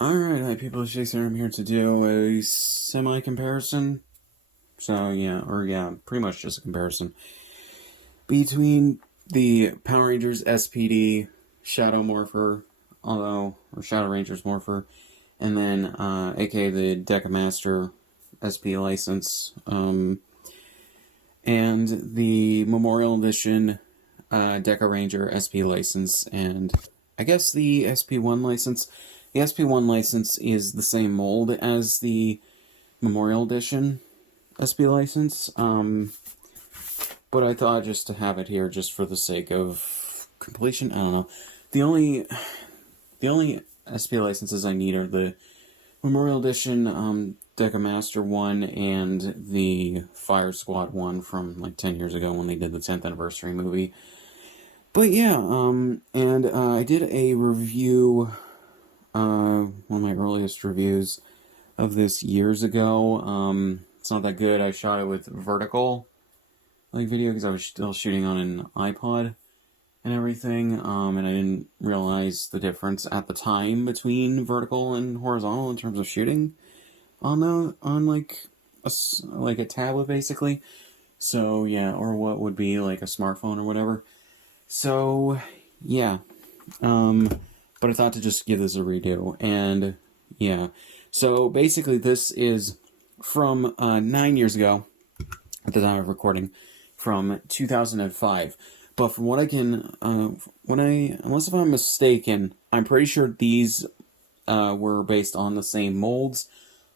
Alright, hi people, it's Scsigs here. I'm here to do a semi-comparison. Pretty much just a comparison between the Power Rangers SPD Shadow Morpher, or Shadow Rangers Morpher, and then, aka the Dekamaster SP license, and the Memorial Edition Dekaranger SP license, and I guess the SP1 license. The SP1 license is the same mold as the Memorial Edition SP license, but I thought just to have it here just for the sake of completion. I don't know. The only SP licenses I need are the Memorial Edition Dekamaster one and the Fire Squad one from like 10 years ago when they did the 10th anniversary movie. But yeah, I did a review, one of my earliest reviews of this years ago. It's not that good. I shot it with vertical video because I was still shooting on an iPod and everything, and I didn't realize the difference at the time between vertical and horizontal in terms of shooting on like a tablet basically. So yeah, or what would be like a smartphone or whatever. So yeah, but I thought to just give this a redo, and yeah. So basically this is from 9 years ago, at the time of recording, from 2005. But from what I can, unless if I'm mistaken, I'm pretty sure these were based on the same molds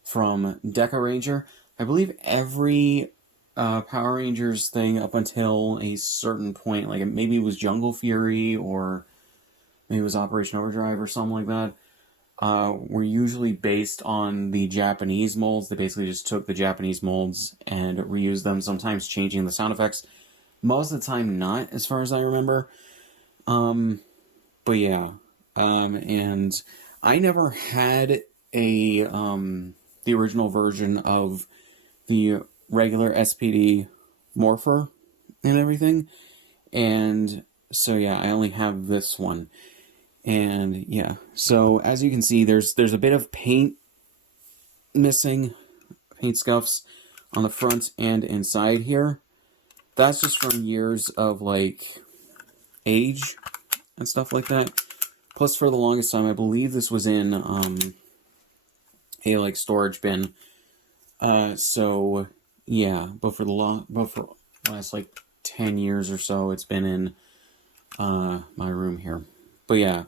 from Dekaranger. I believe every Power Rangers thing up until a certain point, like maybe it was Jungle Fury or maybe it was Operation Overdrive or something like that, were usually based on the Japanese molds. They basically just took the Japanese molds and reused them, sometimes changing the sound effects. Most of the time not, as far as I remember. But yeah. And I never had a, the original version of the regular SPD Morpher and everything. And so yeah, I only have this one. And yeah, so as you can see, there's a bit of paint missing, paint scuffs on the front and inside here. That's just from years of like age and stuff like that. Plus, for the longest time, I believe this was in a like storage bin. So yeah, but for the last like 10 years or so, it's been in my room here. But yeah.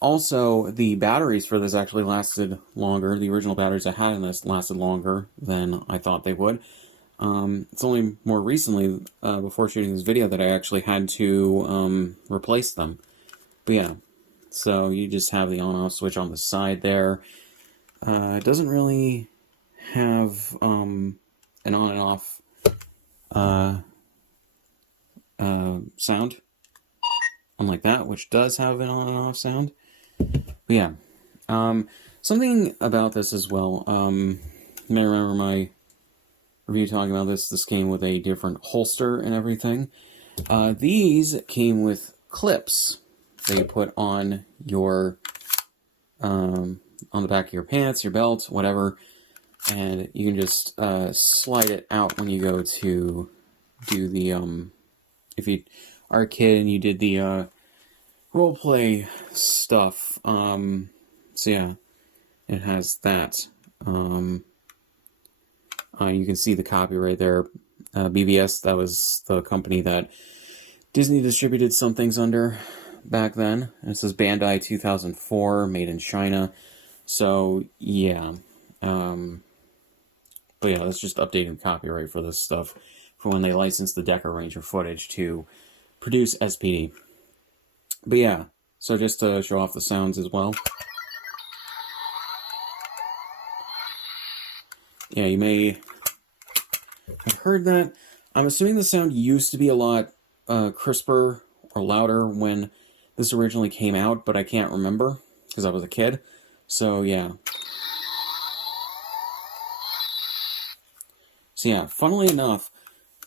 Also, the batteries for this actually lasted longer. The original batteries I had in this lasted longer than I thought they would. It's only more recently, before shooting this video, that I actually had to replace them. But yeah, so you just have the on-off switch on the side there. It doesn't really have an on and off sound, unlike that, which does have an on and off sound. But yeah, something about this as well. You may remember my review talking about this. This came with a different holster and everything. These came with clips that you put on your, on the back of your pants, your belt, whatever, and you can just slide it out when you go to do the, if you are a kid and you did the roleplay stuff. So yeah, it has that. You can see the copyright there. BVS, that was the company that Disney distributed some things under back then. And it says Bandai 2004, made in China. So yeah. But yeah, that's just updating the copyright for this stuff for when they licensed the Dekaranger footage to produce SPD. But yeah, so just to show off the sounds as well. Yeah, you may have heard that. I'm assuming the sound used to be a lot crisper or louder when this originally came out, but I can't remember because I was a kid. So yeah. So yeah, funnily enough,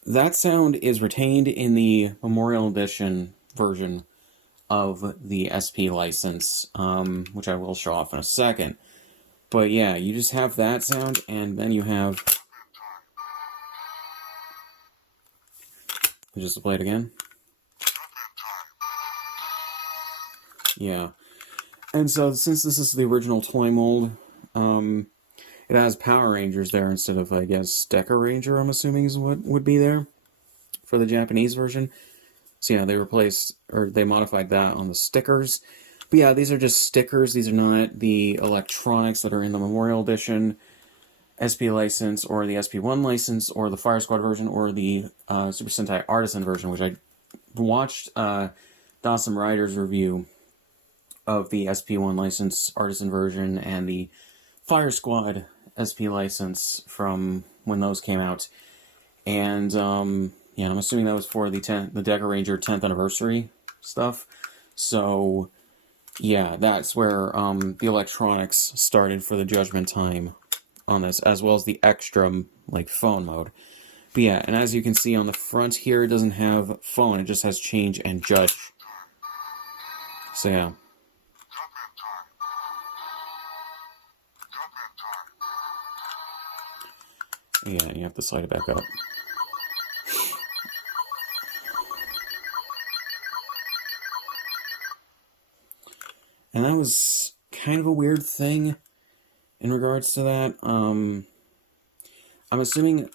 that sound is retained in the Memorial Edition version of the SP license, which I will show off in a second. But yeah, you just have that sound, and then you have... Just to play it again. Yeah. And so, since this is the original toy mold, it has Power Rangers there instead of, I guess, Dekaranger, I'm assuming is what would be there for the Japanese version. So yeah, they replaced, or they modified that on the stickers. But yeah, these are just stickers. These are not the electronics that are in the Memorial Edition SP license, or the SP1 license, or the Fire Squad version, or the Super Sentai Artisan version, which I watched Dawson Ryder's review of the SP1 license Artisan version and the Fire Squad SP license from when those came out. And yeah, I'm assuming that was for the Dekaranger 10th anniversary stuff. So yeah, that's where the electronics started for the Judgment Time on this, as well as the extra like phone mode. But yeah, and as you can see on the front here, it doesn't have phone, it just has change and judge. So yeah. Yeah, you have to slide it back up. And that was kind of a weird thing in regards to that. I'm assuming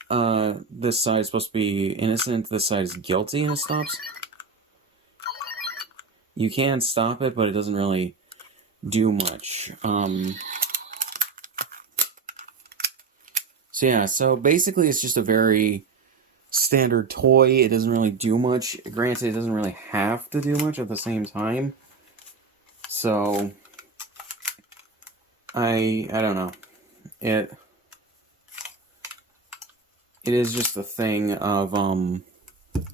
this side is supposed to be innocent, this side is guilty, and it stops. You can stop it, but it doesn't really do much. So yeah, so basically it's just a very standard toy. It doesn't really do much. Granted, it doesn't really have to do much at the same time. So I don't know. It is just a thing of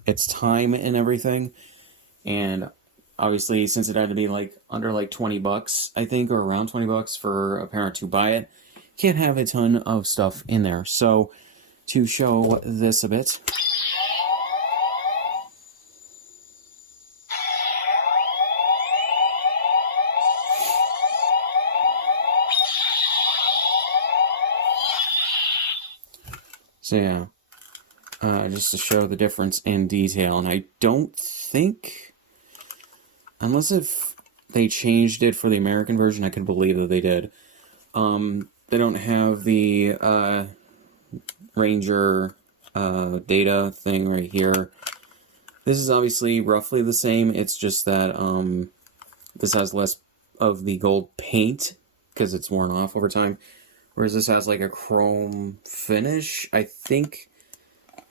its time and everything. And obviously, since it had to be like under like $20, I think, or around $20 for a parent to buy it, can't have a ton of stuff in there. So to show this a bit. So yeah, just to show the difference in detail. And I don't think, unless if they changed it for the American version, I could believe that they did. They don't have the Ranger data thing right here. This is obviously roughly the same. It's just that this has less of the gold paint because it's worn off over time. Whereas this has like a chrome finish. I think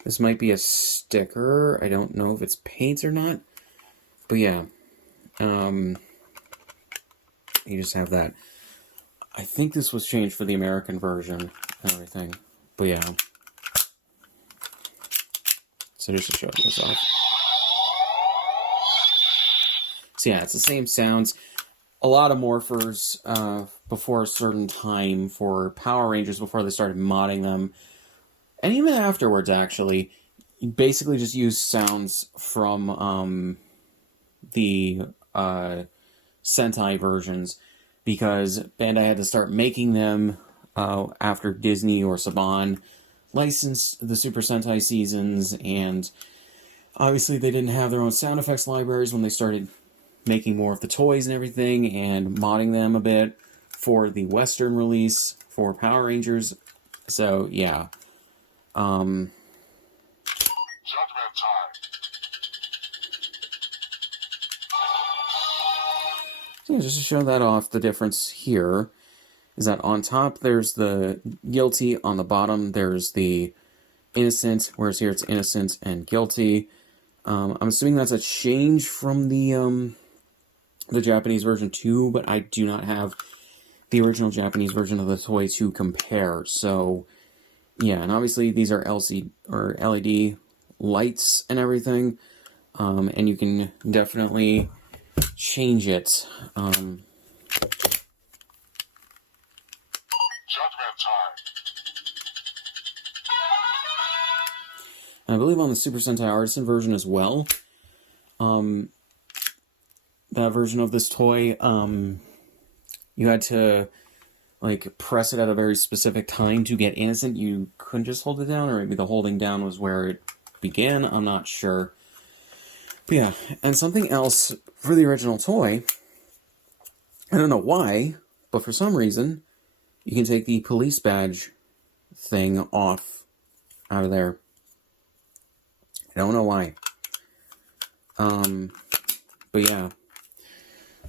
this might be a sticker. I don't know if it's paint or not. But yeah. You just have that. I think this was changed for the American version and everything. But yeah. So just to show this off. So yeah, it's the same sounds. A lot of morphers before a certain time for Power Rangers before they started modding them. And even afterwards, actually, you basically just use sounds from the Sentai versions, because Bandai had to start making them after Disney or Saban licensed the Super Sentai seasons, and obviously they didn't have their own sound effects libraries when they started making more of the toys and everything, and modding them a bit for the Western release for Power Rangers. So, yeah. Judgment time. So, yeah, just to show that off, the difference here is that on top there's the guilty, on the bottom there's the innocent, whereas here it's innocent and guilty. I'm assuming that's a change from the Japanese version too, but I do not have the original Japanese version of the toy to compare. So, yeah, and obviously these are LED lights and everything, and you can definitely change it. Judgment time. And I believe on the Super Sentai Artisan version as well. That version of this toy, you had to like press it at a very specific time to get innocent, you couldn't just hold it down, or maybe the holding down was where it began. I'm not sure. But yeah, and something else for the original toy, I don't know why, but for some reason, you can take the police badge thing off out of there. I don't know why. But yeah.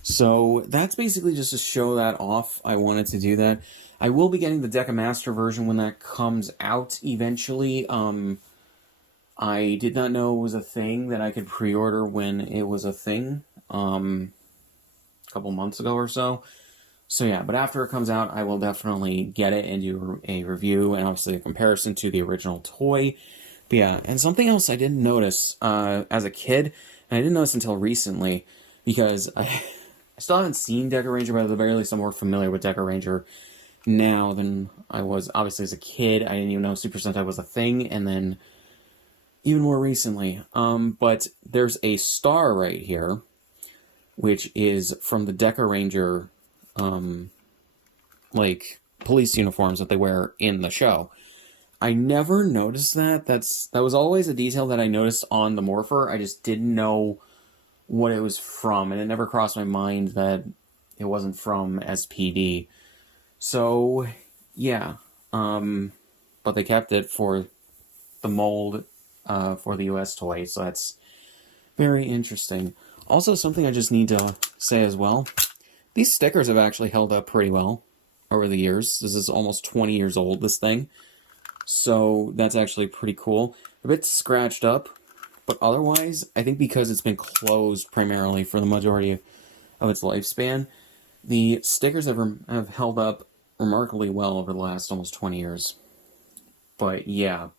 So that's basically just to show that off. I wanted to do that. I will be getting the Dekamaster version when that comes out eventually. I did not know it was a thing that I could pre-order when it was a thing, a couple months ago or so. So yeah, but after it comes out, I will definitely get it and do a review and obviously a comparison to the original toy. But yeah, and something else I didn't notice as a kid, and I didn't notice until recently, because I still haven't seen Dekaranger, but at the very least I'm more familiar with Dekaranger now than I was obviously as a kid. I didn't even know Super Sentai was a thing, and then even more recently. But there's a star right here, which is from the Dekaranger, like, police uniforms that they wear in the show. I never noticed that. That was always a detail that I noticed on the Morpher. I just didn't know what it was from, and it never crossed my mind that it wasn't from SPD. So, yeah. But they kept it for the mold for the US toy, so that's very interesting. Also, something I just need to say as well, these stickers have actually held up pretty well over the years. This is almost 20 years old, this thing. So that's actually pretty cool. A bit scratched up, but otherwise, I think because it's been closed primarily for the majority of its lifespan, the stickers have held up remarkably well over the last almost 20 years. But yeah.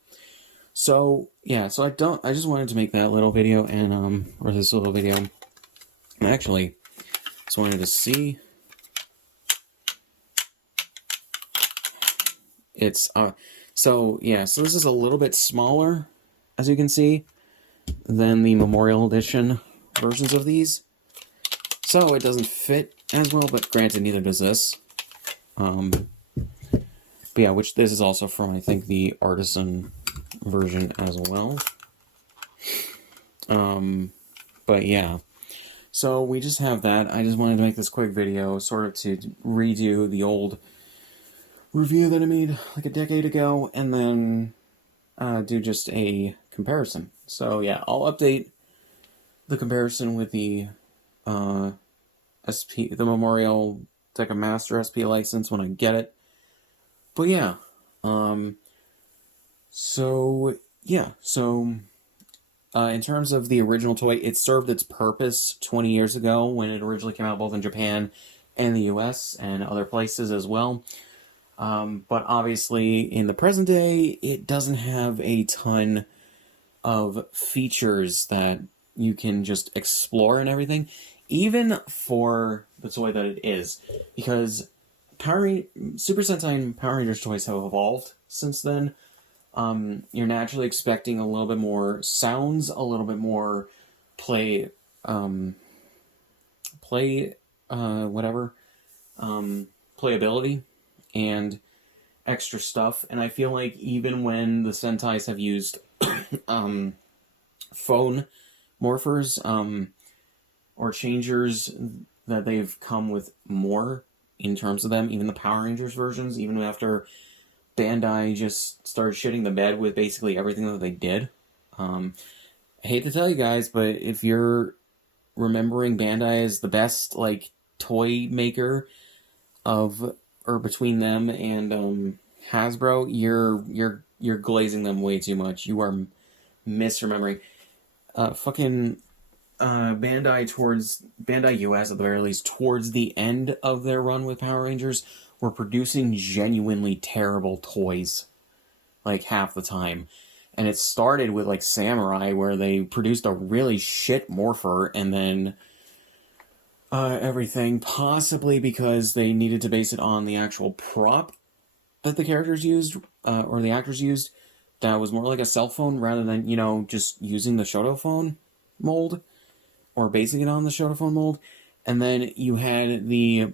So yeah, so I just wanted to make that little video and or this little video. And actually just wanted to see it's so yeah, so this is a little bit smaller, as you can see, than the Memorial Edition versions of these. So it doesn't fit as well, but granted, neither does this. But yeah, which this is also from, I think, the Artisan version as well. But yeah. So we just have that. I just wanted to make this quick video, sort of to redo the old review that I made like a decade ago, and then do just a comparison. So yeah, I'll update the comparison with the the Memorial Dekamaster SP license when I get it. But yeah, so yeah, so in terms of the original toy, it served its purpose 20 years ago when it originally came out, both in Japan and the US and other places as well. But obviously, in the present day, it doesn't have a ton of features that you can just explore and everything, even for the toy that it is, because Super Sentai and Power Rangers toys have evolved since then. You're naturally expecting a little bit more sounds, a little bit more playability, and extra stuff. And I feel like even when the Sentais have used phone morphers or changers, that they've come with more in terms of them. Even the Power Rangers versions, even after Bandai just started shitting the bed with basically everything that they did. I hate to tell you guys, but if you're remembering Bandai as the best, like, toy maker of, or between them and Hasbro, you're glazing them way too much. You are misremembering. Bandai US, at the very least, towards the end of their run with Power Rangers, were producing genuinely terrible toys, like, half the time. And it started with, like, Samurai, where they produced a really shit Morpher, and then everything, possibly because they needed to base it on the actual prop that the characters used, or the actors used, that was more like a cell phone rather than, you know, just using the Shoto phone mold, or basing it on the Shoto phone mold. And then you had the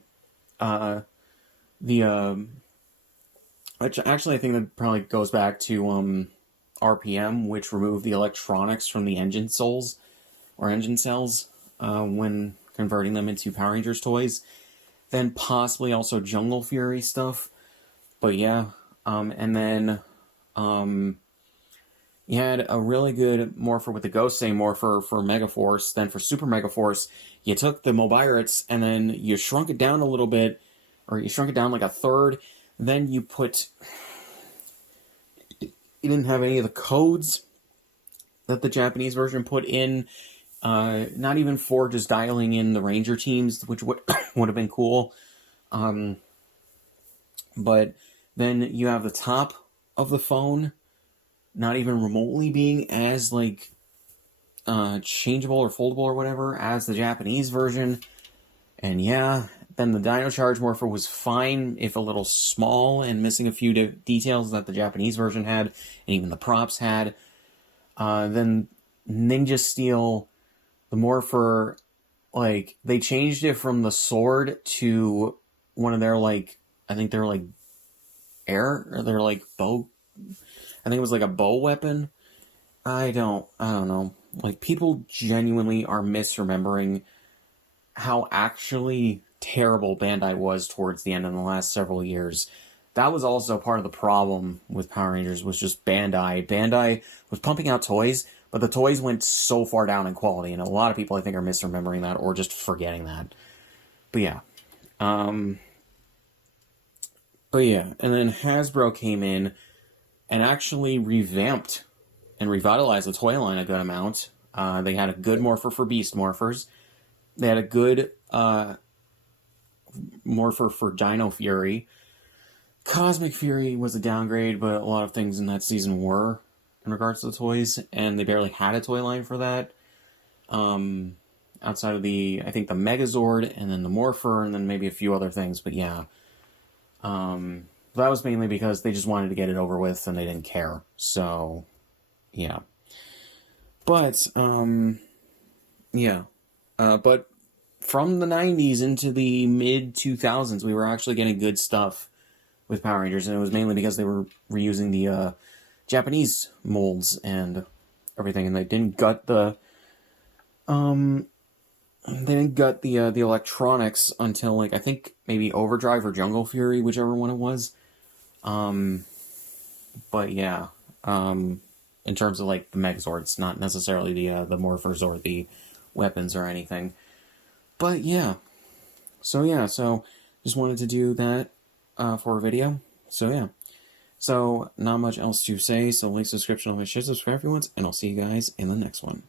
which actually I think that probably goes back to RPM, which removed the electronics from the engine cells when converting them into Power Rangers toys. Then possibly also Jungle Fury stuff. But yeah, and then you had a really good Morpher with the Gosei Morpher for Megaforce. Then for Super Megaforce, you took the Mobirates and then you shrunk it down a little bit, or you shrunk it down like a third. Then you didn't have any of the codes that the Japanese version put in. Not even for just dialing in the Ranger teams, which would have been cool. But then you have the top of the phone not even remotely being as like changeable or foldable or whatever as the Japanese version. And yeah, then the Dino Charge Morpher was fine, if a little small and missing a few details that the Japanese version had, and even the props had. Then Ninja Steel, the Morpher, like, they changed it from the sword to one of their, like, I think they're like they're like bow. I think it was like a bow weapon. I don't know. Like, people genuinely are misremembering how actually terrible Bandai was towards the end in the last several years. That was also part of the problem with Power Rangers, was just Bandai. Bandai was pumping out toys, but the toys went so far down in quality, and a lot of people, I think, are misremembering that or just forgetting that. But yeah. And then Hasbro came in and actually revamped and revitalized the toy line a good amount. They had a good Morpher for Beast Morphers. They had a good Morpher for Dino Fury. Cosmic Fury was a downgrade, but a lot of things in that season were in regards to the toys, and they barely had a toy line for that. Outside of I think the Megazord, and then the Morpher, and then maybe a few other things, but yeah. That was mainly because they just wanted to get it over with, and they didn't care. So, yeah. But, yeah. But from the 90s into the mid-2000s, we were actually getting good stuff with Power Rangers, and it was mainly because they were reusing the Japanese molds and everything, and they didn't gut the electronics until, like, I think maybe Overdrive or Jungle Fury, whichever one it was. But yeah, in terms of, like, the Megazords, not necessarily the Morphers or the weapons or anything. But yeah. So just wanted to do that for a video. So yeah. So not much else to say, so link, subscription, all my shit, subscribe if you want, and I'll see you guys in the next one.